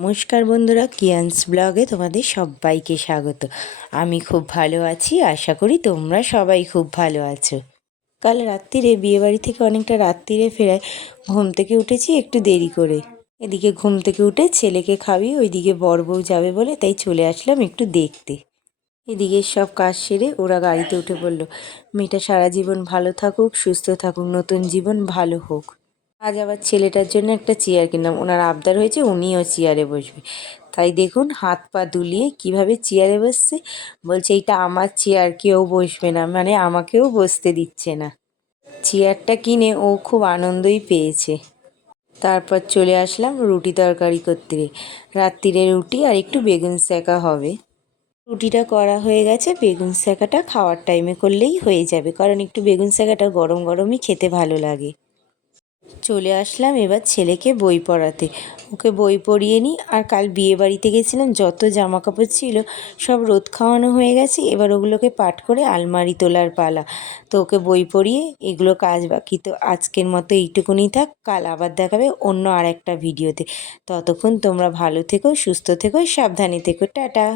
নমস্কার বন্ধুরা, কিয়ান্স ব্লগে তোমাদের সবাইকে স্বাগত। আমি খুব ভালো আছি, আশা করি তোমরা সবাই খুব ভালো আছো। কাল রাত্রিরে বিয়েবাড়ি থেকে অনেকটা রাত্রিরে ফেরায় ঘুম থেকে উঠেছি একটু দেরি করে। এদিকে ঘুম থেকে উঠে ছেলেকে খাইয়ে ওইদিকে বর বউ যাবে বলে তাই চলে আসলাম একটু দেখতে। এদিকে সব কাজ সেরে ওরা গাড়িতে উঠে পড়লো। মেয়েটা সারা জীবন ভালো থাকুক, সুস্থ থাকুক, নতুন জীবন ভালো হোক। আজ আবার ছেলেটার জন্য একটা চেয়ার কিনলাম, ওনার আবদার হয়েছে উনিও চেয়ারে বসবে। তাই দেখুন হাত পা দুলিয়ে কিভাবে চেয়ারে বসছে, বলছে এইটা আমার চেয়ার, কেউ বসবে না, মানে আমাকেও বসতে দিচ্ছে না। চেয়ারটা কিনে ও খুব আনন্দই পেয়েছে। তারপর চলে আসলাম রুটি তরকারি করতে। রাত্রিরে রুটি আর একটু বেগুন সেঁকা হবে। রুটিটা করা হয়ে গেছে, বেগুন সেঁকাটা খাওয়ার টাইমে করলেই হয়ে যাবে, কারণ একটু বেগুন সেঁকাটা গরম গরমই খেতে ভালো লাগে। চলে আসলাম এবার ছেলেকে বই পড়াতে। ওকে বই পড়িয়ে নিই। আর কাল বিয়ে বাড়িতে গেছিলাম, যত জামা কাপড় ছিল সব রোদ খাওয়ানো হয়ে গেছে, এবার ওগুলোকে পাট করে আলমারি তোলার পালা। তো ওকে বই পড়িয়ে এগুলো কাজ বাকি। তো আজকের মতো এইটুকুনি থাক, কাল আবার দেখাবে অন্য আর একটা ভিডিওতে। ততক্ষণ তোমরা ভালো থেকো, সুস্থ থেকো, সাবধানে থেকো, টাটা।